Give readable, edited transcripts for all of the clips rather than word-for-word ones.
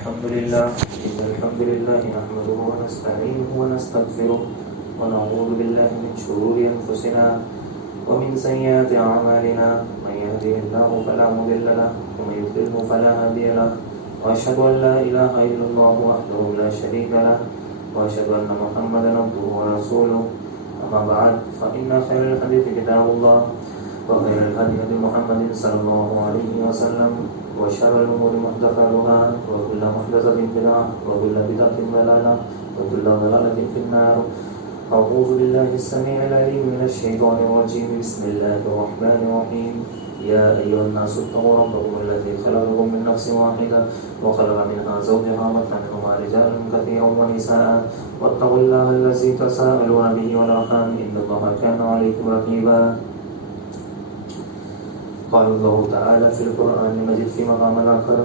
الحمد لله نحمده ونستعينه ونستغفره ونعوذ بالله من شرور أنفسنا ومن سيئات أعمالنا من يهده الله فلا مضل له ومن يضلل فلا هادي له وأشهد أن لا إله إلا الله وحده لا شريك له وأشهد أن محمدا عبده ورسوله أما بعد فإن خير الحديث كتاب الله وخير الهدي هدي محمد صلى الله عليه وسلم وشر الأمور محدثاتها وكل محدثة بدعة وكل بدعة ضلالة وكل ضلالة في النار. أعوذ بالله السميع العليم من الشيطان الرجيم. بسم الله الرحمن الرحيم. يا أيها الناس اتقوا ربكم الذي خلقكم من نفس واحدة وخلق منها زوجها وبث منهما رجالا كثيرا ونساء واتقوا الله الذي تساءلون به والأرحام إن الله كان عليكم رقيبا. قال الله تعالى في القرآن المجيد في مقام آخر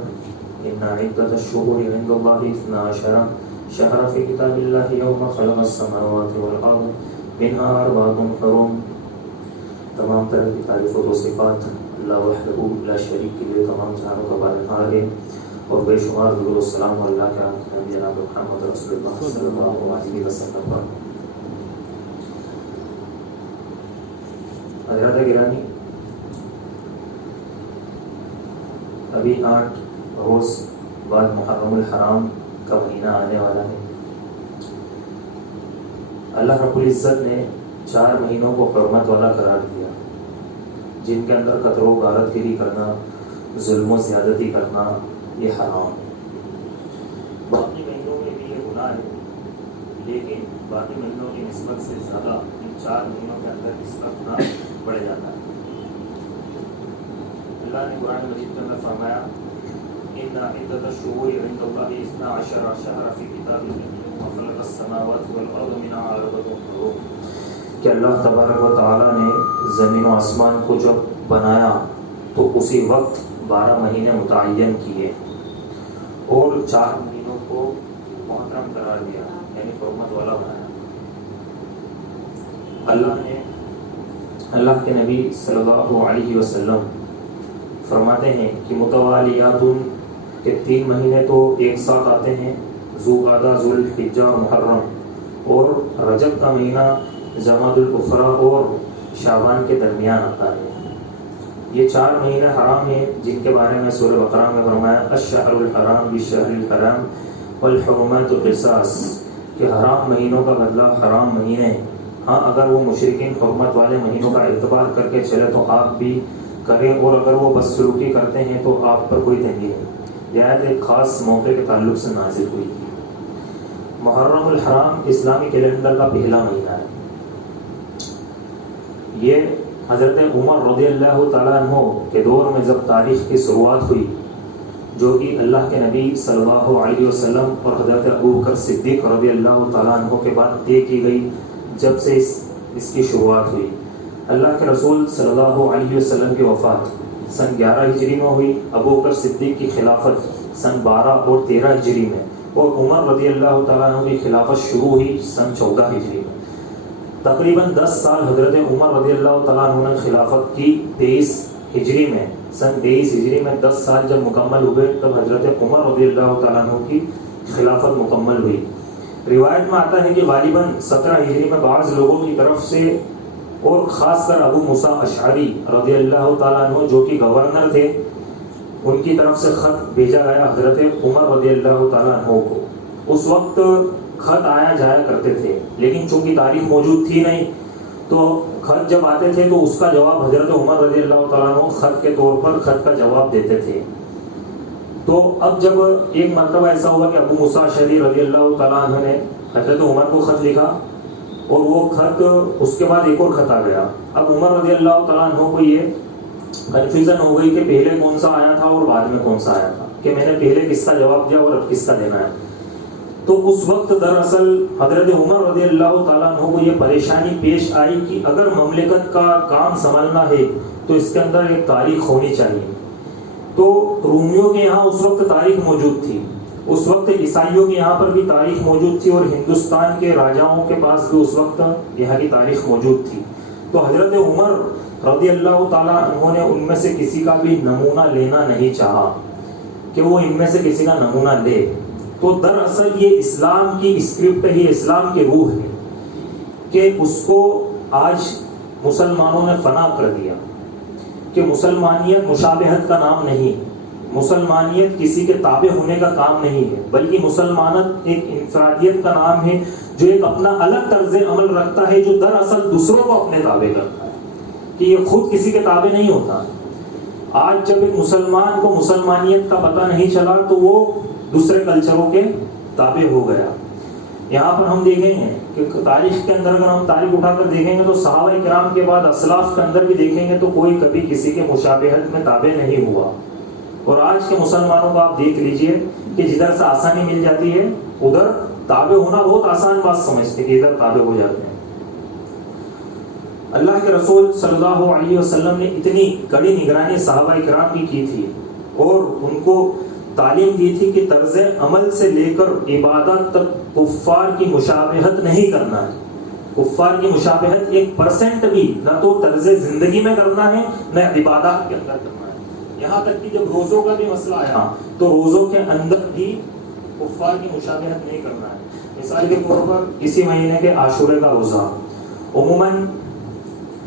إن عدة الشهور عند الله 12 شهرا في كتاب الله يوم خلق السماوات والأرض منها 4 حرم. تمام طرح کی تعریف و صفات اللہ وحدہ لا شریک کے لیے تمام جہانوں کا بارکار ہے اور بے شمار درود و سلام اللہ کے آقا جناب محمد رسول اللہ صلی اللہ علیہ وسلم پر. حضرات گرامی، ابھی 8 روز بعد محرم الحرام کا مہینہ آنے والا ہے. اللہ رب العزت نے 4 مہینوں کو حرمت والا قرار دیا جن کے اندر قتل و غارت گیری کرنا، ظلم و زیادتی کرنا یہ حرام ہے. باقی مہینوں میں بھی یہ گناہ ہے، لیکن باقی مہینوں کی نسبت سے زیادہ ان 4 مہینوں کے اندر اس کا گناہ بڑھ جاتا ہے. اللہ نے قرآن مجید کے اندر فرمایا ان عدۃ الشہور عند اللہ 12 شہرا فی کتاب اللہ وخلق السماوات والارض منها 4 حرم. کہ اللہ تبارک و تعالیٰ نے زمین و آسمان کو جب بنایا تو اسی وقت 12 مہینے متعین کیے اور 4 مہینوں کو محترم قرار دیا، یعنی حرمت والا بنایا. اللہ کے نبی صلی اللہ علیہ وسلم فرماتے ہیں کہ متوالیات کے 3 مہینے تو ایک ساتھ آتے ہیں، ذوالقعدہ، ذوالحجہ اور محرم، اور رجب کا مہینہ جمادی الاخری اور شعبان کے درمیان آتا ہے. یہ 4 مہینے حرام ہیں جن کے بارے میں سورہ بقرہ میں فرمایا الشہر الحرام بالشہر الحرام والحرمات قصاص، کہ حرام مہینوں کا بدلہ حرام مہینے. ہاں اگر وہ مشرکین حرمت والے مہینوں کا اعتبار کر کے چلے تو آپ بھی کریں، اور اگر وہ بدسلوکی کرتے ہیں تو آپ پر کوئی تنگی نہیں. یہ آیت ایک خاص موقع کے تعلق سے نازل ہوئی تھی. محرم الحرام اسلامی کیلنڈر کا پہلا مہینہ ہے. یہ حضرت عمر رضی اللہ تعالیٰ عنہ کے دور میں جب تاریخ کی شروعات ہوئی، جو کہ اللہ کے نبی صلی اللہ علیہ وسلم اور حضرت ابوبکر صدیق رضی اللہ تعالیٰ عنہ کے بعد طے کی گئی، جب سے اس کی شروعات ہوئی. اللہ کے رسول صلی اللہ علیہ وسلم کی وفات سن 11 ہجری میں ہوئی، ابوبکر صدیق کی خلافت سن 12 اور 13 ہجری میں، اور عمر رضی اللہ تعالیٰ عنہ کی خلافت شروع ہوئی سن 14 ہجری میں. تقریباً 10 سال حضرت عمر رضی اللہ تعالیٰ عنہ نے خلافت کی. 23 ہجری میں، سن 23 ہجری میں 10 سال جب مکمل ہوئے تب حضرت عمر رضی اللہ تعالیٰ عنہ کی خلافت مکمل ہوئی. روایت میں آتا ہے کہ غالباً 17 ہجری میں بعض لوگوں کی طرف سے، اور خاص کر ابو موسیٰ اشعری رضی اللہ تعالیٰ عنہ جو کہ گورنر تھے، ان کی طرف سے خط بھیجا گیا حضرت عمر رضی اللہ تعالیٰ عنہ کو. اس وقت خط آیا جایا کرتے تھے، لیکن چونکہ تاریخ موجود تھی نہیں تو خط جب آتے تھے تو اس کا جواب حضرت عمر رضی اللہ تعالیٰ عنہ خط کے طور پر خط کا جواب دیتے تھے. تو اب جب ایک مرتبہ ایسا ہوا کہ ابو موسیٰ اشعری رضی اللہ تعالیٰ عنہ نے حضرت عمر کو خط لکھا، اور وہ خط اس کے بعد ایک اور خط آ گیا. اب عمر رضی اللہ تعالیٰ عنہ کو یہ کنفیوژن ہو گئی کہ پہلے کون سا آیا تھا اور بعد میں کون سا آیا تھا، کہ میں نے پہلے کس کا جواب دیا اور اب کس کا دینا ہے. تو اس وقت دراصل حضرت عمر رضی اللہ تعالیٰ عنہ کو یہ پریشانی پیش آئی کہ اگر مملکت کا کام سنبھالنا ہے تو اس کے اندر ایک تاریخ ہونی چاہیے. تو رومیوں کے یہاں اس وقت تاریخ موجود تھی، اس وقت عیسائیوں کے یہاں پر بھی تاریخ موجود تھی، اور ہندوستان کے راجاؤں کے پاس بھی اس وقت یہاں کی تاریخ موجود تھی. تو حضرت عمر رضی اللہ تعالیٰ عنہ نے ان میں سے کسی کا بھی نمونہ لینا نہیں چاہا کہ وہ ان میں سے کسی کا نمونہ لے. تو دراصل یہ اسلام کی اسکرپٹ ہے, اسلام کی روح ہے کہ اس کو آج مسلمانوں نے فنا کر دیا کہ مسلمانیت مشابہت کا نام نہیں, مسلمانیت کسی کے تابع ہونے کا کام نہیں ہے, بلکہ مسلمانت ایک انفرادیت کا نام ہے جو ایک اپنا الگ طرز عمل رکھتا ہے جو دراصل دوسروں کو اپنے تابع کرتا ہے, کہ یہ خود کسی کے تابع نہیں ہوتا. آج جب ایک مسلمان کو مسلمانیت کا پتہ نہیں چلا تو وہ دوسرے کلچروں کے تابع ہو گیا. یہاں پر ہم دیکھیں گے کہ تاریخ کے اندر اگر ہم تاریخ اٹھا کر دیکھیں گے تو صحابہ کرام کے بعد اسلاف کے اندر بھی دیکھیں گے تو کوئی کبھی کسی کے مشابہت میں تابع نہیں ہوا. اور آج کے مسلمانوں کو آپ دیکھ لیجئے کہ جدھر سے آسانی مل جاتی ہے ادھر تابع ہونا بہت آسان بات سمجھتے کہ ادھر تابع ہو جاتے ہیں. اللہ کے رسول صلی اللہ علیہ وسلم نے اتنی کڑی نگرانی صحابہ کرام کی تھی اور ان کو تعلیم دی تھی کہ طرز عمل سے لے کر عبادت تک کفار کی مشابہت نہیں کرنا ہے. کفار کی مشابہت 1% بھی نہ تو طرز زندگی میں کرنا ہے نہ عبادات کے اندر کرنا ہے. یہاں تک کہ جب روزوں کا بھی مسئلہ آیا تو روزوں کے اندر بھی کفار کی مشابہت نہیں کرنا ہے. مثال کے طور پر اسی مہینے کے عاشورے کا روزہ عموماً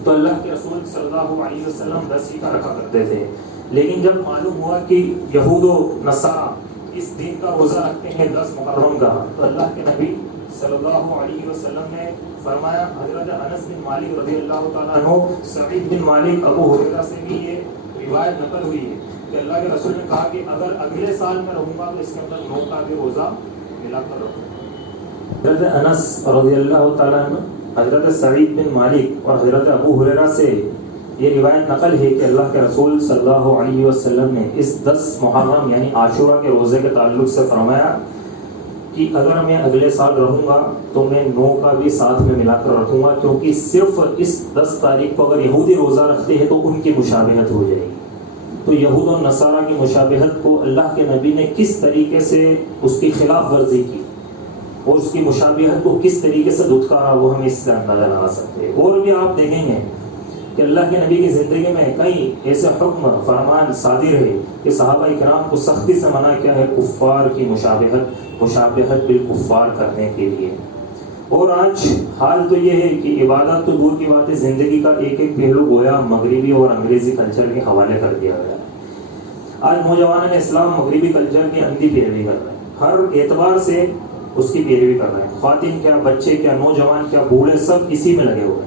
تو اللہ کے رسول صلی اللہ علیہ وسلم 10 ہی کا رکھا کرتے تھے, لیکن جب معلوم ہوا کہ یہود و نصارى اس دن کا روزہ رکھتے ہیں 10 محرم کا, تو اللہ کے نبی صلی اللہ علیہ وسلم نے فرمایا, حضرت انس بن مالک رضی اللہ تعالیٰ عنہ, سعید بن مالک, ابو ہریرہ سے بھی یہ روایت نقل ہوئی ہے کہ اللہ کے رسول نے کہا کہ اگر اگلے سال میں رہوں گا تو اس کے اندر 9 کا بھی روزہ ملا کر رکھوں. حضرت انس رضی اللہ تعالیٰ عنہ, حضرت سعید بن مالک اور حضرت ابو ہریرہ سے یہ روایت نقل ہے کہ اللہ کے رسول صلی اللہ علیہ وسلم نے اس 10 محرم یعنی عاشورہ کے روزے کے تعلق سے فرمایا کہ اگر میں اگلے سال رہوں گا تو میں 9 کا بھی ساتھ میں ملا کر رکھوں گا, کیونکہ صرف اس 10 تاریخ کو اگر یہودی روزہ رکھتے ہیں تو ان کی مشابہت ہو جائے گی. تو یہود و نصارہ کی مشابہت کو اللہ کے نبی نے کس طریقے سے اس کی خلاف ورزی کی اور اس کی مشابہت کو کس طریقے سے دھتکارا, وہ ہم اس سے اندازہ لگا سکتے ہیں. اور بھی آپ دیکھیں گے کہ اللہ کے نبی کی زندگی میں کئی ایسے حکم فرمان صادر ہے کہ صحابہ کرام کو سختی سے منع کیا ہے کفار کی مشابہت بالکفار کرنے کے لیے. اور آج حال تو یہ ہے کہ عبادت تو دور کی بات ہے, زندگی کا ایک ایک پہلو گویا مغربی اور انگریزی کلچر کے حوالے کر دیا گیا. آج نوجوانوں نے اسلام مغربی کلچر کی اندھی پیروی کر رہے ہیں, ہر اعتبار سے اس کی پیروی کر رہے ہیں. خواتین کیا, بچے کیا, نوجوان کیا, بوڑھے, سب اسی میں لگے ہوئے ہیں.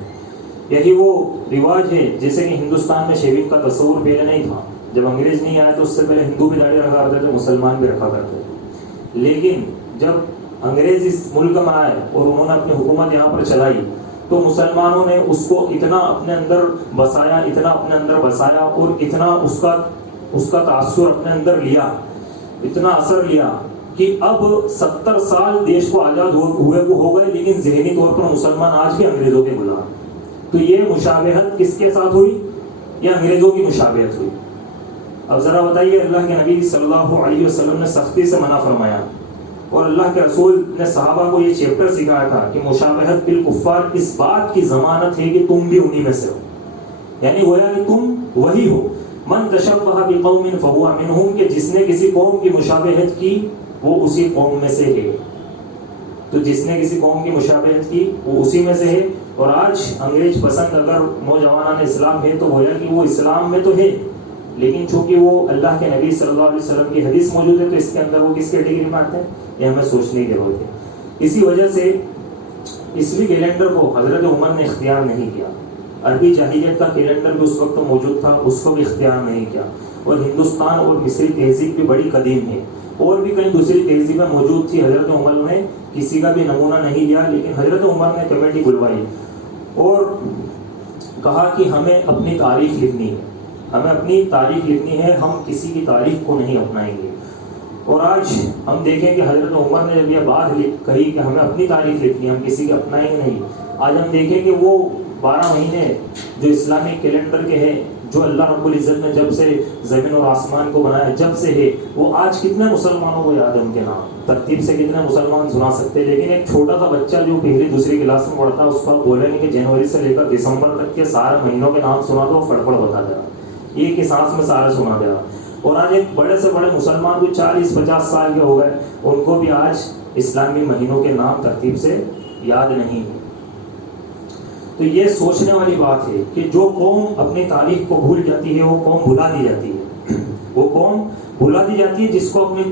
یہی وہ رواج ہے جیسے کہ ہندوستان میں شیونگ کا تصور پہلے نہیں تھا. جب انگریز نہیں آئے تو اس سے پہلے ہندو بھی داڑھی رکھا کرتے تھے, مسلمان بھی رکھا کرتے تھے. لیکن جب انگریز اس ملک میں آئے اور انہوں نے اپنی حکومت یہاں پر چلائی تو مسلمانوں نے اس کو اتنا اپنے اندر بسایا اور اتنا اس کا تاثر اپنے اندر لیا, اتنا اثر لیا کہ اب 70 سال دیش کو آزاد ہوئے کو ہو گئے, لیکن ذہنی طور پر مسلمان آج بھی انگریزوں کے غلام. تو یہ مشابہت کس کے ساتھ ہوئی؟ یا انگریزوں کی مشابہت ہوئی؟ اب ذرا بتائیے. اللہ کے نبی صلی اللہ علیہ وسلم نے سختی سے منع فرمایا اور اللہ کے رسول نے صحابہ کو یہ چیپٹر سکھایا تھا کہ مشابہت بالکفار اس بات کی ضمانت ہے کہ تم بھی انہی میں سے ہو, یعنی گویا کہ تم وہی ہو. من تشبہ بقوم فہو منہم, کہ جس نے کسی قوم کی مشابہت کی وہ اسی قوم میں سے ہے. تو جس نے کسی قوم کی مشابہت کی وہ اسی میں سے ہے. اور آج انگریز پسند اگر نوجوانان اسلام ہے تو گویا کہ وہ اسلام میں تو ہے, لیکن چونکہ وہ اللہ کے نبی صلی اللہ علیہ وسلم کی حدیث موجود ہے تو اس کے اندر وہ کس کیٹیگری میں آتے ہیں, یہ ہمیں سوچنے کی ضرورت ہے. اسی وجہ سے عیسوی کیلنڈر کو حضرت عمر نے اختیار نہیں کیا. عربی جاہلیت کا کیلنڈر بھی اس وقت موجود تھا, اس کو بھی اختیار نہیں کیا. اور ہندوستان اور مصری تہذیب بھی بڑی قدیم ہے, اور بھی کئی دوسری تہذیبیں موجود تھی. حضرت عمر نے کسی کا بھی نمونہ نہیں لیا, لیکن حضرت عمر نے کمیٹی بلوائی اور کہا کہ ہمیں اپنی تاریخ لکھنی ہے, ہم کسی کی تاریخ کو نہیں اپنائیں گے. اور آج ہم دیکھیں کہ حضرت عمر نے جب یہ بات کہی کہ ہمیں اپنی تاریخ لکھنی ہے, ہم کسی کی اپنائیں گے نہیں, آج ہم دیکھیں کہ وہ 12 مہینے جو اسلامی کیلنڈر کے ہیں, جو اللہ رب العزت نے جب سے زمین اور آسمان کو بنایا جب سے ہے, وہ آج کتنے مسلمانوں کو یاد ہے, ان کے نام ترتیب سے کتنے مسلمان سنا سکتے ہیں. لیکن ایک چھوٹا سا بچہ جو پہلی دوسری کلاس میں پڑھتا ہے اس کو بولیں گے کہ جنوری سے لے کر دسمبر تک کے سارے مہینوں کے نام سنا دو, فٹفٹ بتا دے گا, ایک ہی سانس میں سارے سنا دے گا. اور آج ایک بڑے سے بڑے مسلمان کو 40-50 سال کے ہو گئے، ان کو بھی آج اسلامی مہینوں کے نام ترتیب سے یاد نہیں۔ تو یہ سوچنے والی بات ہے کہ جو قوم اپنی تاریخ کو بھول جاتی ہے وہ قوم بھلا دی جاتی ہے، وہ قوم بھلا دی جاتی ہے جس کو اپنی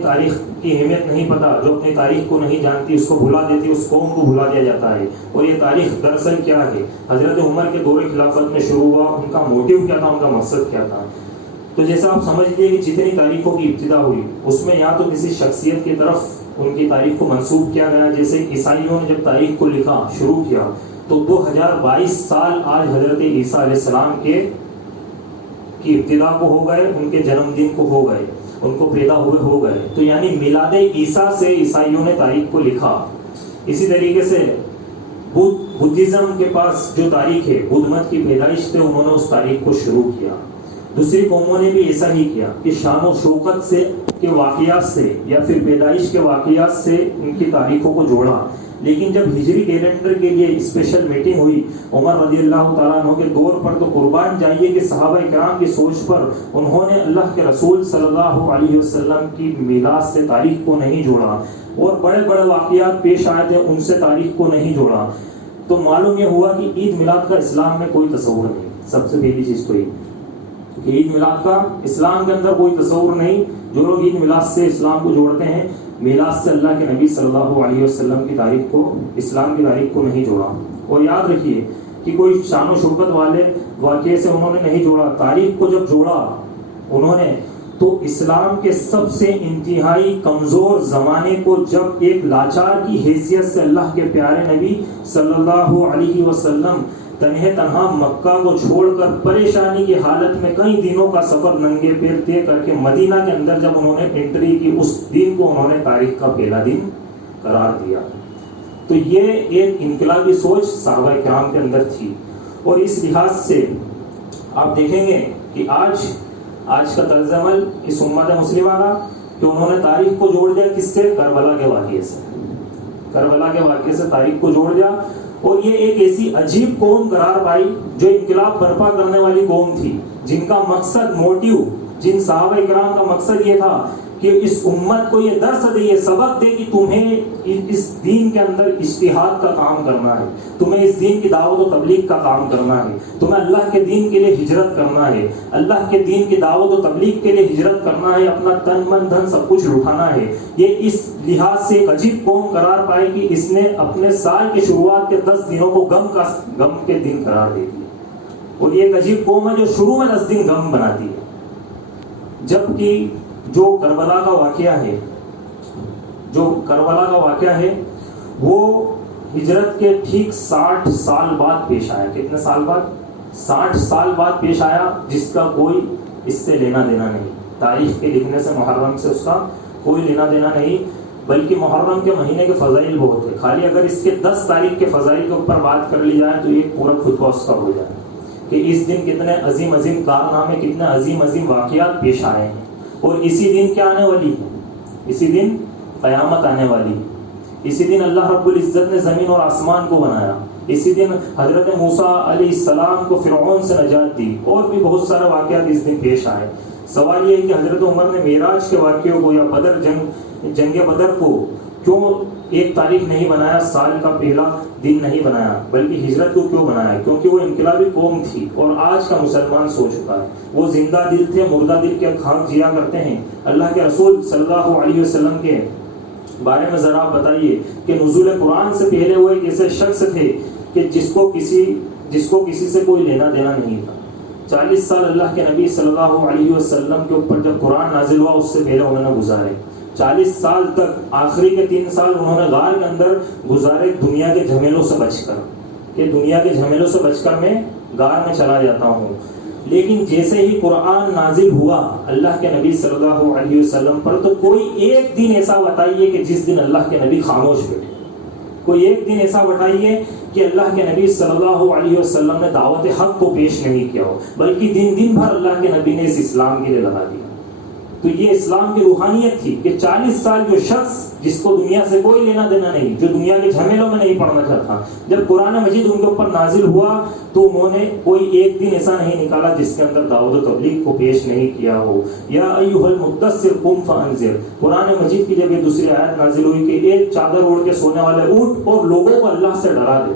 تاریخ کی اہمیت نہیں پتا، جو اپنی تاریخ کو نہیں جانتی اس کو بھلا دیتی، اس قوم کو بھلا دیا جاتا ہے۔ اور یہ تاریخ دراصل کیا ہے؟ حضرت عمر کے دور خلافت میں شروع ہوا، ان کا موٹیو کیا تھا، ان کا مقصد کیا تھا؟ تو جیسا آپ سمجھ لیجیے کہ جتنی تاریخوں کی ابتدا ہوئی اس میں یا تو کسی شخصیت کی طرف ان کی تاریخ کو منسوب کیا گیا، جیسے عیسائیوں نے جب تاریخ کو لکھا شروع کیا تو 2022 سال آج حضرت عیسیٰ علیہ السلام کی ابتدا کو ہو گئے، ان کے جنم دن کو ہو گئے، ان کو پیدا ہوئے ہو گئے، تو یعنی میلاد عیسیٰ سے عیسائیوں نے تاریخ کو لکھا۔ اسی طریقے سے بدھزم کے پاس جو تاریخ ہے، بدھ مت کی پیدائش سے انہوں نے اس تاریخ کو شروع کیا۔ دوسری قوموں نے بھی ایسا ہی کیا کہ شان و شوکت سے کے واقعات سے یا پھر پیدائش کے واقعات سے ان کی تاریخوں کو جوڑا۔ لیکن جب ہجری کیلنڈر کے لیے اسپیشل میٹنگ ہوئی عمر رضی اللہ تعالیٰ عنہ کے دور پر، تو قربان جائیے کہ صحابہ کرام کی سوچ پر انہوں نے اللہ کے رسول صلی اللہ علیہ وسلم کی میلاد سے تاریخ کو نہیں جوڑا، اور بڑے بڑے واقعات پیش آئے تھے ان سے تاریخ کو نہیں جوڑا۔ تو معلوم یہ ہوا کہ عید میلاد کا اسلام میں کوئی تصور نہیں۔ سب سے پہلی چیز تو یہ کہ عید میلاد کا اسلام کے اندر کوئی تصور نہیں۔ جو لوگ عید میلاد سے اسلام کو جوڑتے ہیں، میلاد سے اللہ کے نبی صلی اللہ علیہ وسلم کی تاریخ کو، اسلام کی تاریخ کو نہیں جوڑا۔ اور یاد رکھیے کہ کوئی شان و شوکت والے واقعے سے انہوں نے نہیں جوڑا، تاریخ کو جب جوڑا انہوں نے تو اسلام کے سب سے انتہائی کمزور زمانے کو جب ایک لاچار کی حیثیت سے اللہ کے پیارے نبی صلی اللہ علیہ وسلم تنہا مکہ کو چھوڑ کر پریشانی کی حالت میں کئی دنوں کا سفر ننگے پیر طے کر کے مدینہ کے اندر جب انہوں نے انٹری کی، اس دن کو انہوں نے تاریخ کا پہلا دن قرار دیا۔ تو یہ ایک انقلابی سوچ صحابہ کرام کے اندر تھی۔ اور اس لحاظ سے آپ دیکھیں گے کہ آج کا طرز عمل اس امت مسلمہ کا کہ انہوں نے تاریخ کو جوڑ دیا کس سے؟ کربلا کے واقعے سے، کربلا کے واقعے سے تاریخ کو جوڑ دیا۔ اور یہ ایک ایسی عجیب قوم قرار پائی جو انقلاب برپا کرنے والی قوم تھی، جن کا مقصد، موٹیو، جن صحابہ کرام کا مقصد یہ تھا کہ اس امت کو یہ درس دے، یہ سبق دے کہ تمہیں اس دین کے اندر اجتہاد کا کام کرنا ہے، تمہیں اس دین کی دعوت و تبلیغ کا کام کرنا ہے، تمہیں اللہ کے دین کے لیے ہجرت کرنا ہے، اللہ کے دین کی دعوت و تبلیغ کے لیے ہجرت کرنا ہے، اپنا تن من دھن سب کچھ لٹانا ہے۔ یہ اس لحاظ سے ایک عجیب قوم قرار پائی کہ اس نے اپنے سال کی شروعات کے 10 دنوں کو غم کے دن قرار دے دیا۔ اور یہ ایک عجیب قوم ہے جو شروع میں 10 دن غم بناتی ہے، جبکہ جو کربلا کا واقعہ ہے وہ ہجرت کے ٹھیک 60 سال بعد پیش آیا۔ کتنے سال بعد؟ 60 سال بعد پیش آیا، جس کا کوئی اس سے لینا دینا نہیں۔ تاریخ کے لکھنے سے محرم سے اس کا کوئی لینا دینا نہیں، بلکہ محرم کے مہینے کے فضائل بہت ہے۔ خالی اگر اس کے 10 تاریخ کے فضائل کے اوپر بات کر لی جائے تو ایک پورا خطبہ اس کا ہو جائے کہ اس دن کتنے عظیم عظیم کارنامے، کتنے عظیم عظیم واقعات پیش آئے ہیں۔ اور اسی دن کیا آنے والی ہے؟ اسی دن قیامت آنے والی ہے۔ اسی دن اللہ رب العزت نے زمین اور آسمان کو بنایا۔ اسی دن حضرت موسیٰ علیہ السلام کو فرعون سے نجات دی، اور بھی بہت سارے واقعات اس دن پیش آئے۔ سوال یہ ہے کہ حضرت عمر نے معراج کے واقعوں کو یا جنگ بدر کو کیوں ایک تاریخ نہیں بنایا، سال کا پہلا دن نہیں بنایا، بلکہ ہجرت کو کیوں بنایا؟ کیونکہ وہ انقلابی قوم تھی، اور آج کا مسلمان سو چکا ہے۔ وہ زندہ دل تھے، مردہ دل کے خاک جیا کرتے ہیں۔ اللہ کے رسول صلی اللہ علیہ وسلم کے بارے میں ذرا آپ بتائیے کہ نزول قرآن سے پہلے وہ ایک ایسے شخص تھے کہ جس کو کسی سے کوئی لینا دینا نہیں تھا۔ 40 سال اللہ کے نبی صلی اللہ علیہ وسلم کے اوپر جب قرآن نازل ہوا اس سے پہلے انہوں نے گزارے 40 سال تک، آخری کے 3 سال انہوں نے غار کے اندر گزارے دنیا کے جھمیلوں سے بچ کر، کہ دنیا کے جھمیلوں سے بچ کر میں غار میں چلا جاتا ہوں۔ لیکن جیسے ہی قرآن نازل ہوا اللہ کے نبی صلی اللہ علیہ وسلم پر، تو کوئی ایک دن ایسا بتائیے کہ جس دن اللہ کے نبی خاموش بیٹھے، کوئی ایک دن ایسا بتائیے کہ اللہ کے نبی صلی اللہ علیہ وسلم نے دعوت حق کو پیش نہیں کیا ہو، بلکہ دن بھر اللہ کے نبی نے اس اسلام کے لیے لگا دیا۔ تو یہ اسلام کی روحانیت تھی کہ 40 سال جو شخص جس کو دنیا سے کوئی لینا دینا نہیں، جو دنیا کے جھمیلوں میں نہیں پڑنا چاہتا، جب قرآن مجید ان کے اوپر نازل ہوا تو انہوں نے کوئی ایک دن ایسا نہیں نکالا جس کے اندر دعوت و تبلیغ کو پیش نہیں کیا ہو۔ یا ایھا المدثر قم فانذر، قرآن مجید کی جب یہ دوسری آیت نازل ہوئی کہ ایک چادر اوڑھ کے سونے والے اٹھ اور لوگوں کو اللہ سے ڈرا دے،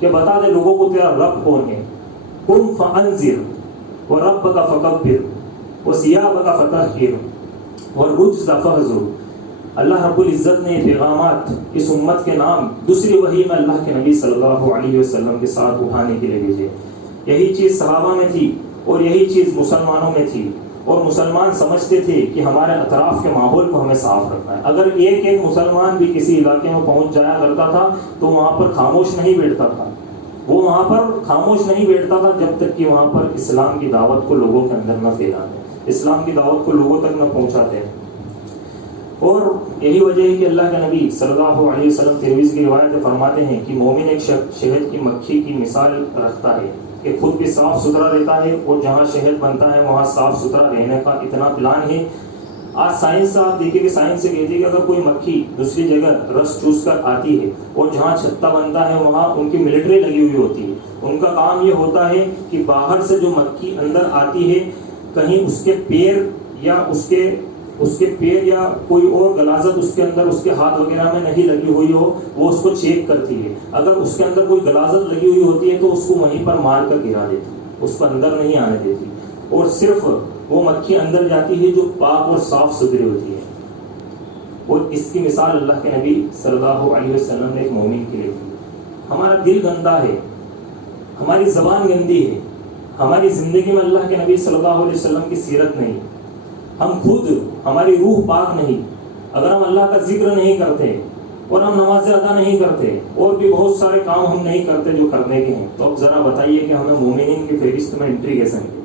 کہ بتا دے لوگوں کو تیرا رب کون ہے۔ قم فانذر وربک فکبر وثیابک فطہر والرجز فہجر۔ اللہ رب العزت نے پیغامات اس امت کے نام دوسری وحی میں اللہ کے نبی صلی اللہ علیہ وسلم کے ساتھ اٹھانے کے لیے بھیجے۔ یہی چیز صحابہ میں تھی اور یہی چیز مسلمانوں میں تھی، اور مسلمان سمجھتے تھے کہ ہمارے اطراف کے ماحول کو ہمیں صاف رکھنا ہے۔ اگر ایک مسلمان بھی کسی علاقے میں پہنچ جایا کرتا تھا تو وہاں پر خاموش نہیں بیٹھتا تھا، وہ وہاں پر خاموش نہیں بیٹھتا تھا جب تک کہ وہاں پر اسلام کی دعوت کو لوگوں کے اندر نہ پھیلاتے، اسلام کی دعوت کو لوگوں تک نہ پہنچاتے۔ اور یہی وجہ ہے کہ اللہ کے نبی صلی اللہ علیہ وسلم ترمذی کی روایت فرماتے ہیں کہ مومن ایک شہد کی مکھی کی مثال رکھتا ہے کہ خود بھی صاف ستھرا رہتا ہے اور جہاں شہد بنتا ہے وہاں صاف ستھرا رہنے کا اتنا پلان ہے۔ آج سائنس سے آپ دیکھیں کہ سائنس سے کہتی ہے کہ اگر کوئی مکھی دوسری جگہ رس چوس کر آتی ہے اور جہاں چھتا بنتا ہے وہاں ان کی ملٹری لگی ہوئی ہوتی ہے، ان کا کام یہ ہوتا ہے کہ باہر سے جو مکھی اندر آتی ہے کہیں اس کے پیر یا کوئی اور غلاظت اس کے اندر اس کے ہاتھ وغیرہ میں نہیں لگی ہوئی ہو، وہ اس کو چیک کرتی ہے۔ اگر اس کے اندر کوئی غلاظت لگی ہوئی ہوتی ہے تو اس کو وہیں پر مار کر گرا دیتی ہے، اس کو اندر نہیں آنے دیتی، اور صرف وہ مکھی اندر جاتی ہے جو پاک اور صاف ستھری ہوتی ہے۔ اور اس کی مثال اللہ کے نبی صلی اللہ علیہ وسلم نے ایک مومن کے لیے دی۔ ہمارا دل گندا ہے، ہماری زبان گندی ہے، ہماری زندگی میں اللہ کے نبی صلی اللہ علیہ وسلم کی سیرت نہیں، ہم خود ہماری روح پاک نہیں، اگر ہم اللہ کا ذکر نہیں کرتے اور ہم نمازیں ادا نہیں کرتے اور بھی بہت سارے کام ہم نہیں کرتے جو کرنے کے ہیں، تو اب ذرا بتائیے کہ ہمیں مومنین کی فہرست میں انٹری کیسے ملے؟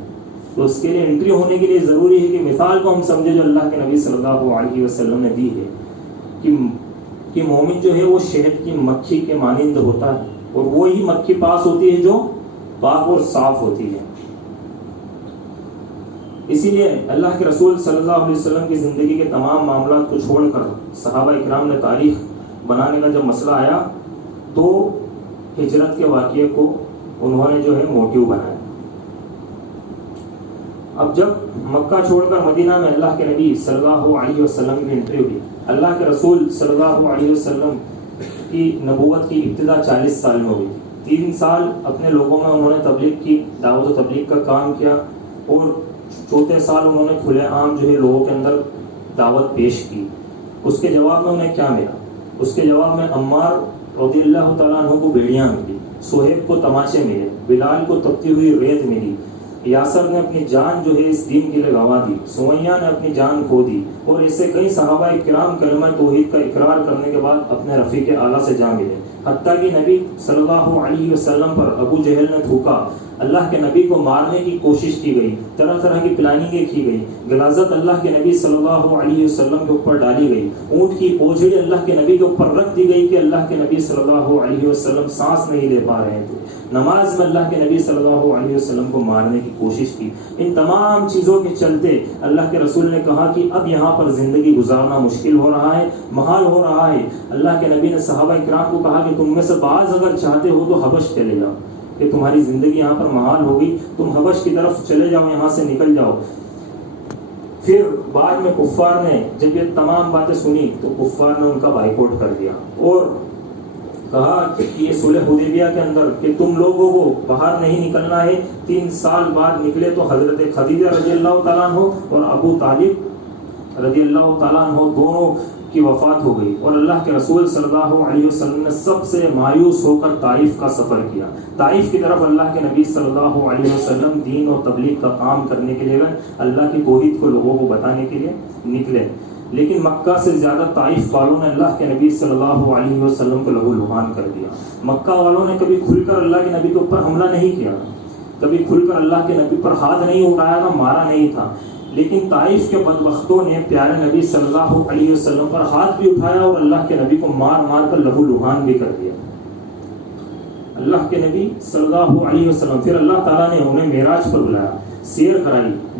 تو اس کے لیے انٹری ہونے کے لیے ضروری ہے کہ مثال کو ہم سمجھے جو اللہ کے نبی صلی اللہ علیہ وسلم نے دی ہے کہ مومن جو ہے وہ شہد کی مکھی کے مانند ہوتا ہے، اور وہی مکھی پاس ہوتی ہے جو پاک اور صاف ہوتی ہے۔ اسی لیے اللہ کے رسول صلی اللہ علیہ وسلم کی زندگی کے تمام معاملات کو چھوڑ کر صحابہ اکرام نے تاریخ بنانے کا جب مسئلہ آیا تو ہجرت کے واقعے کو انہوں نے جو ہے موٹیو بنایا۔ اب جب مکہ چھوڑ کر مدینہ میں اللہ کے نبی صلی اللہ علیہ وسلم کی انٹری ہوئی، اللہ کے رسول صلی اللہ علیہ وسلم کی نبوت کی ابتدا 40 سال میں ہوئی۔ 3 سال اپنے لوگوں میں انہوں نے تبلیغ کی، دعوت و تبلیغ کا کام کیا، اور چوتھے سال انہوں نے کھلے عام جو ہے لوگوں کے اندر دعوت پیش کی۔ اس کے جواب میں انہیں کیا ملا؟ اس کے جواب میں عمار رضی اللہ تعالیٰ عنہ کو بیڑیاں ملی، صہیب کو تماچے ملے، بلال کو تپتی ہوئی ریت ملی، یاسر نے اپنی جان جو ہے اس دین کے لیے گنوا دی، سمیہ نے اپنی جان کھو دی، اور ایسے کئی صحابہ کرام کلمہ توحید کا اقرار کرنے کے بعد اپنے رفیق اعلیٰ سے جا ملے۔ حتیٰ کہ نبی صلی اللہ علیہ وسلم پر ابو جہل نے تھوکا، اللہ کے نبی کو مارنے کی کوشش کی گئی، طرح طرح کی پلاننگیں کی گئی، غلاظت اللہ کے نبی صلی اللہ علیہ وسلم کے اوپر ڈالی گئی، اونٹ کی اوجھڑی اللہ کے نبی کے اوپر رکھ دی گئی کہ اللہ کے نبی صلی اللہ علیہ وسلم سانس نہیں لے پا رہے تھے، نماز میں اللہ کے نبی صلی اللہ علیہ وسلم کو مارنے کی کوشش کی۔ ان تمام چیزوں کے چلتے اللہ کے رسول نے کہا کہ اب یہاں پر زندگی گزارنا مشکل ہو رہا ہے، محال ہو رہا ہے۔ اللہ کے نبی نے صحابہ اکرام کو کہا کہ تم میں سے بعض اگر چاہتے ہو تو حبش چلے جاؤ، کہ تمہاری زندگی یہاں پر محال ہوگی، تم حبش کی طرف چلے جاؤ، یہاں سے نکل جاؤ۔ پھر بعد میں کفار نے جب یہ تمام باتیں سنی تو کفار نے ان کا بائیکاٹ کر دیا اور کہا کہ یہ صلح حدیبیہ کے اندر کہ تم لوگوں کو باہر نہیں نکلنا ہے۔ 3 سال بعد نکلے تو حضرت خدیجہ رضی اللہ تعالیٰ عنہ اور ابو طالب رضی اللہ تعالیٰ عنہ دونوں کی وفات ہو گئی، اور اللہ کے رسول صلی اللہ علیہ وسلم نے سب سے مایوس ہو کر طائف کا سفر کیا۔ طائف کی طرف اللہ کے نبی صلی اللہ علیہ وسلم دین اور تبلیغ کا کام کرنے کے لیے گئے، اللہ کی توحید کو لوگوں کو بتانے کے لیے نکلے، لیکن مکہ سے زیادہ طائف والوں نے اللہ کے نبی صلی اللہ علیہ وسلم کو لہو لہان کر دیا۔ مکہ والوں نے کبھی کھل کر اللہ کے نبی کے اوپر حملہ نہیں کیا، کبھی کھل کر اللہ کے نبی پر ہاتھ نہیں اٹھایا تھا، مارا نہیں تھا، لیکن طائف کے بدبختوں نے پیارے نبی صلی اللہ علیہ وسلم پر ہاتھ بھی اٹھایا اور اللہ کے نبی کو مار مار کر لہو لہان بھی کر دیا۔ اللہ کے نبی صلی اللہ علیہ وسلم پھر اللہ تعالیٰ نے انہیں معراج پر بلایا، سیر کرائی،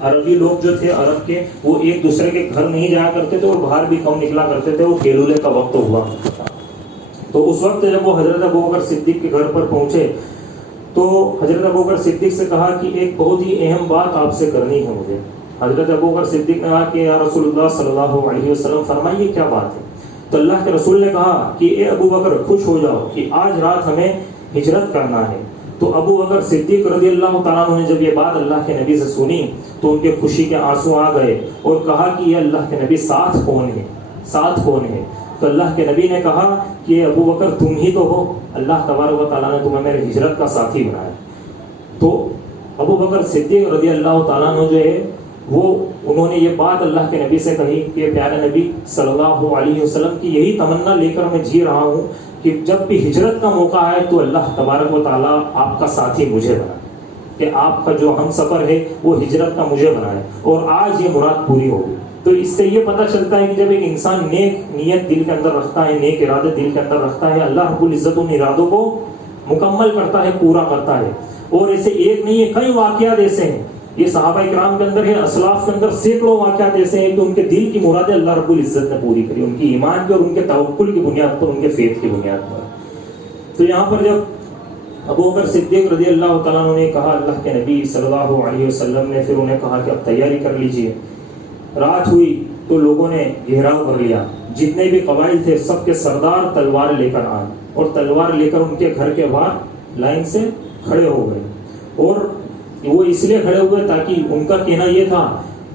عربی لوگ جو تھے عرب کے، وہ ایک دوسرے کے گھر نہیں جایا کرتے تھے اور باہر بھی کم نکلا کرتے تھے، وہ کیلولے کا وقت ہوا تھا۔ تو اس وقت جب وہ حضرت ابوبکر صدیق کے گھر پر پہنچے تو حضرت ابوبکر صدیق سے کہا کہ ایک بہت ہی اہم بات آپ سے کرنی ہے مجھے۔ حضرت ابوبکر صدیق نے کہا کہ یا رسول اللہ صلی اللہ علیہ وسلم فرمائیے کیا بات ہے؟ تو اللہ کے رسول نے کہا کہ اے ابوبکر خوش ہو جاؤ کہ آج رات ہمیں ہجرت کرنا ہے۔ تو ابوبکر صدیق رضی اللہ تعالیٰ عنہ نے جب یہ بات اللہ کے نبی سے سنی تو ان کے خوشی کے آنسو آ گئے اور کہا کہ یہ اللہ کے نبی ساتھ کون ہے، ساتھ کون ہے؟ تو اللہ کے نبی نے کہا کہ ابوبکر تم ہی تو ہو، اللہ تبارک و تعالیٰ نے تمہیں میرے ہجرت کا ساتھی بنایا۔ تو ابوبکر صدیق رضی اللہ تعالیٰ عنہ جو ہے وہ انہوں نے یہ بات اللہ کے نبی سے کہی کہ پیارے نبی صلی اللہ علیہ وسلم کی یہی تمنا لے کر میں جی رہا ہوں کہ جب بھی ہجرت کا موقع آئے تو اللہ تبارک و تعالیٰ آپ کا ساتھی مجھے بنائے، کہ آپ کا جو ہم سفر ہے وہ ہجرت کا مجھے بنائے، اور آج یہ مراد پوری ہوگی۔ تو اس سے یہ پتہ چلتا ہے کہ جب ایک انسان نیک نیت دل کے اندر رکھتا ہے، نیک ارادے دل کے اندر رکھتا ہے، اللہ رب العزت ان ارادوں کو مکمل کرتا ہے، پورا کرتا ہے۔ اور ایسے ایک نہیں ہے، کئی واقعات ایسے ہیں، یہ صحابہ کرام کے اندر ہے، اسلاف کے اندر سینکڑوں واقعات ایسے ہیں کہ ان کے دل کی مرادیں اللہ رب العزت نے پوری کری، ان کی ایمان کی اور ان کے توکل کی بنیاد پر، ان کے فیتھ کی بنیاد پر۔ تو یہاں پر جب ابوبکر صدیق رضی اللہ تعالیٰ عنہ نے کہا، اللہ کے نبی صلی اللہ علیہ وسلم نے پھر انہیں کہا کہ اب تیاری کر لیجئے۔ رات ہوئی تو لوگوں نے گھیراؤ کر لیا، جتنے بھی قبائل تھے سب کے سردار تلوار لے کر آئے اور تلوار لے کر ان کے گھر کے باہر لائن سے کھڑے ہو گئے۔ اور وہ اس لیے کھڑے ہوئے تاکہ ان کا کہنا یہ تھا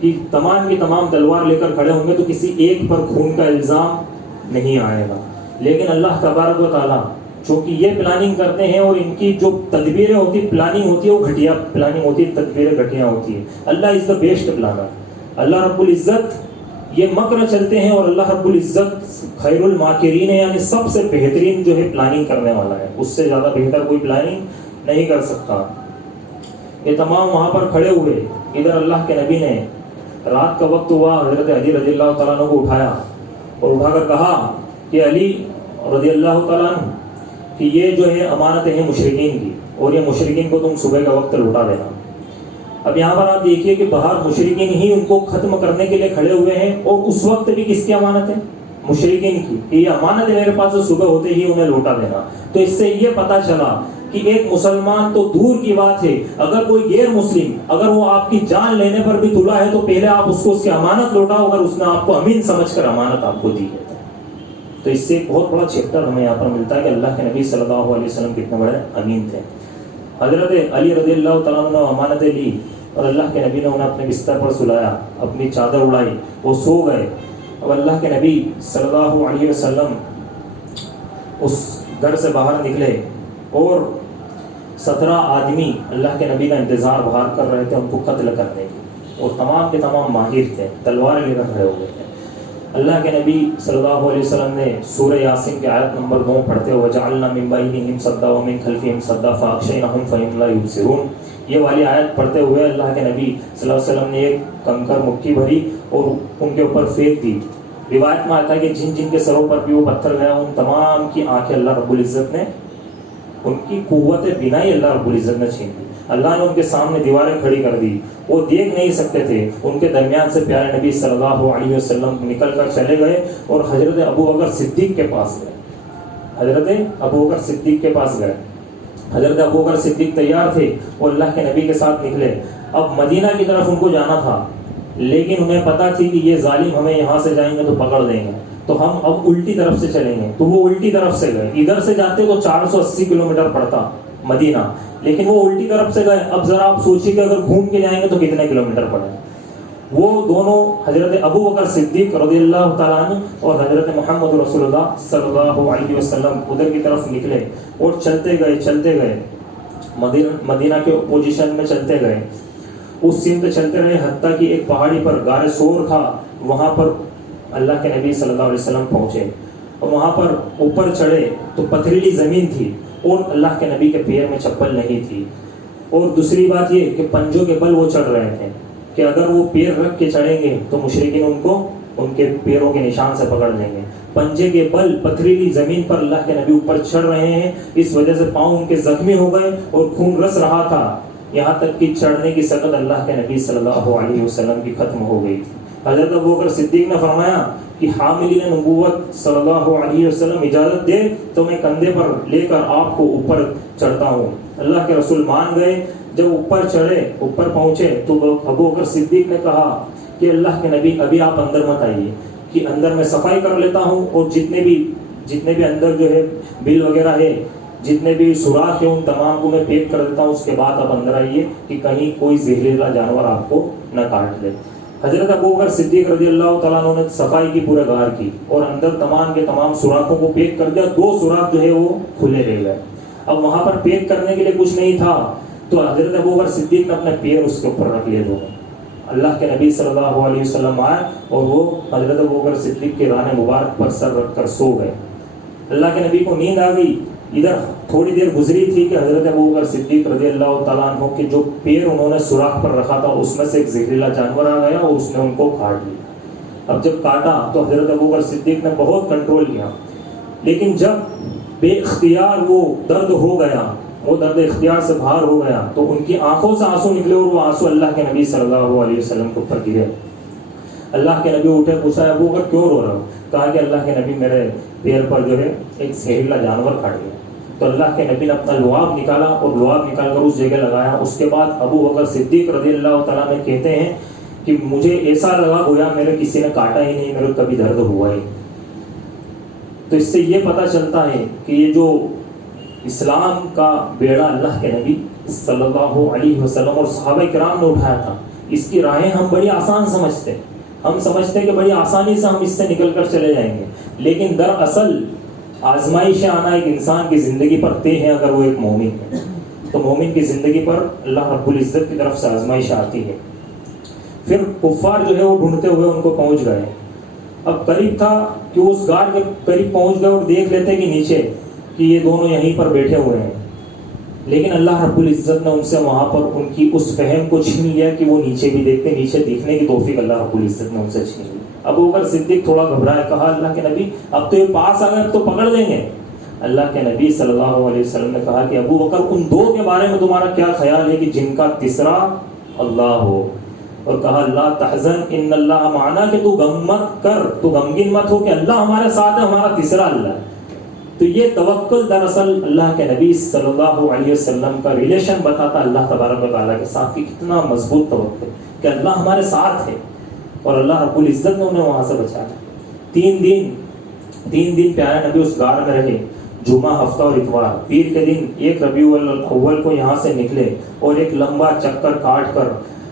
کہ تمام کی تمام تلوار لے کر کھڑے ہوں گے تو کسی ایک پر خون کا الزام نہیں آئے گا۔ لیکن اللہ تبارک و تعالیٰ چونکہ یہ پلاننگ کرتے ہیں اور ان کی جو تدبیریں ہوتی، پلاننگ ہوتی ہے وہ گھٹیا پلاننگ ہوتی ہے، تدبیریں گھٹیا ہوتی ہیں۔ اللہ از دا بیسٹ پلانر، اللہ رب العزت یہ مکر چلتے ہیں اور اللہ رب العزت خیر الماکرین ہے، یعنی سب سے بہترین جو ہے پلاننگ کرنے والا ہے، اس سے زیادہ بہتر کوئی پلاننگ نہیں کر سکتا۔ یہ تمام وہاں پر کھڑے ہوئے، ادھر اللہ کے نبی نے رات کا وقت ہوا، حضرت علی رضی اللہ تعالیٰ عنہ کو اٹھایا اور اٹھا کر کہا کہ علی رضی اللہ تعالیٰ عنہ کہ یہ جو ہے امانتیں ہیں مشرکین کی، اور یہ مشرکین کو تم صبح کا وقت لوٹا دینا۔ اب یہاں پر آپ دیکھیے کہ باہر مشرکین ہی ان کو ختم کرنے کے لیے کھڑے ہوئے ہیں، اور اس وقت بھی کس کی امانت ہے؟ مشرکین کی، کہ یہ امانت ہے میرے پاس، صبح ہوتے ہی انہیں لوٹا دینا۔ تو اس سے یہ پتہ چلا کہ ایک مسلمان تو دور کی بات ہے، اگر کوئی غیر مسلم اگر وہ آپ کی جان لینے پر بھی تلا ہے تو پہلے آپ اس کو اس کی امانت لوٹاؤ، اگر اس نے آپ کو امین سمجھ کر امانت آپ کو دی ہے۔ تو اس سے ایک بہت بڑا چیپٹر ہمیں یہاں پر ملتا ہے کہ اللہ کے نبی صلی اللہ علیہ وسلم کتنے بڑے امین تھے۔ حضرت علی رضی اللہ تعالیٰ عنہ نے امانتیں لی اور اللہ کے نبی نے انہیں اپنے بستر پر سلایا، اپنی چادر اڑائی، وہ سو گئے۔ اب اللہ کے نبی صلی اللہ علیہ وسلم اس گھر سے باہر نکلے اور 17 آدمی اللہ کے نبی کا انتظار باہر کر رہے تھے ان کو قتل کرنے کی، اور تمام کے تمام ماہر تھے، تلواریں لے کر کھڑے ہوئے تھے۔ اللہ کے نبی صلی اللہ علیہ وسلم نے سورہ یاسین کی آیت نمبر 9 پڑھتے ہوئے وَجَعَلْنَا مِن بَيْنِهِمْ سَدًّا وَمِن خَلْفِهِمْ سَدًّا فَأَغْشَيْنَاهُمْ فَهُمْ لَا يُبْصِرُونَ، یہ والی آیت پڑھتے ہوئے اللہ کے نبی صلی اللہ علیہ وسلم نے ایک کنکر مٹھی بھری اور ان کے اوپر پھینک دی۔ روایت میں آتا ہے کہ جن جن کے سروں پر بھی وہ پتھر گیا ان تمام کی آنکھیں اللہ رب العزت نے، ان کی قوت بینائی اللہ رب العزت نے چھین دی۔ اللہ نے ان کے سامنے دیواریں کھڑی کر دی، وہ دیکھ نہیں سکتے تھے۔ ان کے درمیان سے پیارے نبی صلی اللہ علیہ وسلم نکل کر چلے گئے اور حضرت ابوبکر صدیق کے پاس گئے، حضرت ابوبکر صدیق کے پاس گئے۔ حضرت ابوبکر صدیق تیار تھے اور اللہ کے نبی کے ساتھ نکلے۔ اب مدینہ کی طرف ان کو جانا تھا، لیکن انہیں پتا تھی کہ یہ ظالم ہمیں یہاں سے جائیں گے تو پکڑ دیں گے، تو ہم اب الٹی طرف سے چلیں گے۔ تو وہ الٹی طرف سے گئے، ادھر سے جاتے تو 480 کلومیٹر پڑتا مدینہ، لیکن وہ الٹی طرف سے گئے۔ اب ذرا آپ سوچیے کہ اگر گھوم کے جائیں گے تو کتنے کلومیٹر پڑے۔ وہ دونوں حضرت ابوبکر صدیق رضی اللہ تعالیٰ عنہ اور حضرت محمد رسول اللہ صلی اللہ علیہ وسلم ادھر کی طرف نکلے اور چلتے گئے مدینہ کے پوزیشن میں چلتے گئے، اس سمت چلتے رہے حتیٰ کہ ایک پہاڑی پر غار سور تھا، وہاں پر اللہ کے نبی صلی اللہ علیہ وسلم پہنچے اور وہاں پر اوپر چڑھے تو پتھریلی زمین تھی اور اللہ کے نبی کے پیر میں چپل نہیں تھی۔ اور دوسری بات یہ کہ پنجوں کے بل وہ چڑھ رہے تھے کہ اگر وہ پیر رکھ کے چڑھیں گے تو مشرکین ان کو ان کے پیروں کے نشان سے پکڑ لیں گے۔ پنجے کے بل پتھریلی زمین پر اللہ کے نبی اوپر چڑھ رہے ہیں، اس وجہ سے پاؤں ان کے زخمی ہو گئے اور خون رس رہا تھا۔ یہاں تک کہ چڑھنے کی سکت اللہ کے نبی صلی اللہ علیہ وسلم کی ختم ہو گئی تھی۔ حضرت ابوبکر صدیق نے فرمایا کہ حاملین نبوت صلی اللہ علیہ وسلم اجازت دے تو میں کندھے پر لے کر آپ کو اوپر چڑھتا ہوں۔ اللہ کے رسول مان گئے۔ جب اوپر چڑھے، اوپر پہنچے تو ابوبکر صدیق نے کہا کہ اللہ کے نبی ابھی آپ اندر مت آئیے، کہ اندر میں صفائی کر لیتا ہوں اور جتنے بھی اندر جو ہے بل وغیرہ ہے، جتنے بھی سوراخ ہے ان تمام کو میں پیک کر دیتا ہوں، اس کے بعد آپ اندر آئیے کہ کہیں کوئی زہریلا جانور آپ کو نہ کاٹ لے۔ حضرت ابوبکر صدیق رضی اللہ تعالیٰ عنہ نے صفائی کی پورے غار کی اور اندر تمام کے تمام سوراخوں کو پیک کر دیا۔ 2 سوراخ جو ہے وہ کھلے رہ گئے۔ اب وہاں پر پیک کرنے کے لیے کچھ نہیں تھا تو حضرت ابوبکر صدیق نے اپنے پیر اس کے اوپر رکھ لیے دونوں۔ اللہ کے نبی صلی اللہ علیہ وسلم آئے اور وہ حضرت ابوبکر صدیق کے ران مبارک پر سر رکھ کر سو گئے۔ اللہ کے نبی کو نیند آ گئی۔ ادھر تھوڑی دیر گزری تھی کہ حضرت ابوبکر صدیق رضی اللہ تعالیٰ عنہ کے جو پیر انہوں نے سوراخ پر رکھا تھا اس میں سے ایک زہریلا جانور آ گیا اور اس نے ان کو کاٹ لیا۔ اب جب کاٹا تو حضرت ابوبکر صدیق نے بہت کنٹرول کیا، لیکن جب بے اختیار وہ درد ہو گیا، وہ درد اختیار سے باہر ہو گیا تو ان کی آنکھوں سے آنسو نکلے اور وہ آنسو اللہ کے نبی صلی اللہ علیہ وسلم کے اوپر گرے۔ اللہ کے نبی اٹھے، پوچھا ابوبکر کیوں رو رہا ہو؟ کہا کہ اللہ کے نبی میرے پیر پر جو ہے ایک زہریلا جانور کاٹ گیا۔ تو اللہ کے نبی نے اپنا لعاب نکالا اور لعاب نکال کر اس جگہ لگایا۔ اس کے بعد ابوبکر صدیق رضی اللہ تعالیٰ نے کہتے ہیں کہ مجھے ایسا لگا گویا میرے کسی نے کاٹا ہی نہیں، میرے کبھی درد ہوا ہی۔ تو اس سے یہ پتہ چلتا ہے کہ یہ جو اسلام کا بیڑا اللہ کے نبی صلی اللہ علیہ وسلم اور صحابہ کرام نے اٹھایا تھا، اس کی راہیں ہم بڑی آسان سمجھتے ہیں، ہم سمجھتے ہیں کہ بڑی آسانی سے ہم اس سے نکل کر چلے جائیں گے، لیکن دراصل آزمائش آنا ایک انسان کی زندگی پر طے ہے۔ اگر وہ ایک مومن ہے تو مومن کی زندگی پر اللہ رب العزت کی طرف سے آزمائش آتی ہے۔ پھر کفار جو ہے وہ ڈھونڈتے ہوئے ان کو پہنچ گئے۔ اب قریب تھا کہ اس غار کے قریب پہنچ گئے اور دیکھ لیتے کہ نیچے کہ یہ دونوں یہیں پر بیٹھے ہوئے ہیں، لیکن اللہ رب العزت نے ان سے وہاں پر ان کی اس فہم کو چھین لیا کہ وہ نیچے بھی دیکھتے، نیچے دیکھنے کی توفیق اللہ رب العزت نے ان سے چھین لی۔ ابوبکر صدیق تھوڑا گھبرایا، کہا اللہ کے نبی اب تو یہ پاس آ گئے، اب تو پکڑ لیں گے۔ اللہ کے نبی صلی اللہ علیہ وسلم نے کہا کہ ابوبکر ان 2 کے بارے میں تمہارا کیا خیال ہے کہ جن کا تیسرا اللہ ہو؟ اور کہا لا تحزن ان اللہ معنا، کہ تو غم مت کر، تو غمگین مت ہو کہ اللہ ہمارے ساتھ ہے، ہمارا تیسرا اللہ ہے۔ تو یہ توکل دراصل اللہ کے نبی صلی اللہ علیہ وسلم کا ریلیشن بتاتا اللہ تبارک و تعالیٰ کے ساتھ کہ کتنا مضبوط توکل کہ اللہ ہمارے ساتھ ہے، اور اللہ رب العزت نے انہیں وہاں سے بچایا۔ 3 دن پیارے نبی اس غار میں رہے، جمعہ، ہفتہ اور اتوار۔ پیر کے دن 1 ربیع الاول کو یہاں سے نکلے اور ایک لمبا چکر کاٹ کر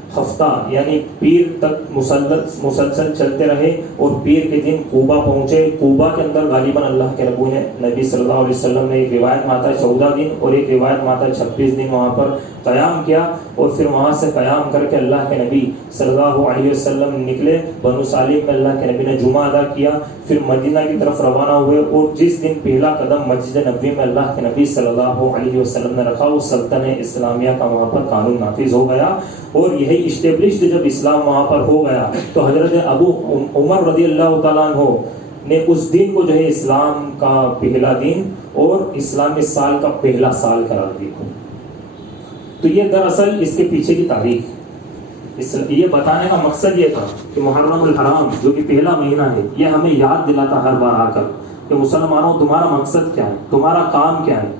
ہفتہ یعنی پیر تک مسلسل چلتے رہے اور پیر کے دن کوبا پہنچے۔ کوبا کے اندر غالباً اللہ کے نبی صلی اللہ علیہ وسلم نے ایک روایت میں آتا ہے 14 دن اور ایک روایت میں آتا ہے 26 دن وہاں پر قیام کیا، اور پھر وہاں سے قیام کر کے اللہ کے نبی صلی اللہ علیہ وسلم نکلے۔ بنو سالم میں اللہ کے نبی نے جمعہ ادا کیا، پھر مدینہ کی طرف روانہ ہوئے، اور جس دن پہلا قدم مسجد نبوی میں اللہ کے نبی صلی اللہ علیہ وسلم نے رکھا، وہ سلطنت اسلامیہ کا وہاں پر قانون نافذ ہو گیا، اور یہی اسٹیبلشڈ جب اسلام وہاں پر ہو گیا تو حضرت ابو عمر رضی اللہ تعالیٰ عنہ نے اس دن کو جو ہے اسلام کا پہلا دن اور اسلامی سال کا پہلا سال قرار دیا۔ تو یہ دراصل اس کے پیچھے کی تاریخ، یہ بتانے کا مقصد یہ تھا کہ محرم الحرام جو کہ پہلا مہینہ ہے یہ ہمیں یاد دلاتا ہر بار آ کر کہ مسلمانوں تمہارا مقصد کیا ہے، تمہارا کام کیا ہے،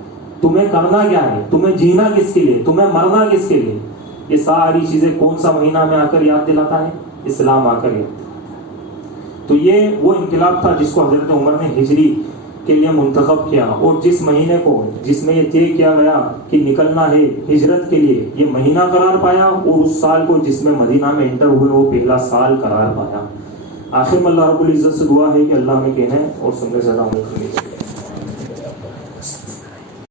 تمہیں کرنا کیا ہے، تمہیں جینا کس کے لیے، تمہیں مرنا کس کے لیے۔ یہ ساری چیزیں کون سا مہینہ میں آ کر یاد دلاتا ہے؟ اسلام آ کر یاد۔ تو یہ وہ انقلاب تھا جس کو حضرت عمر نے ہجری کے لیے منتخب کیا، اور جس مہینے کو جس میں یہ طے کیا گیا کہ نکلنا ہے ہجرت کے لیے، یہ مہینہ قرار پایا، اور اس سال کو جس میں مدینہ میں انٹر ہوئے وہ پہلا سال قرار پایا۔ آخر میں اللہ رب العزت سے دعا ہے کہ اللہ میں کہنے اور سننے سے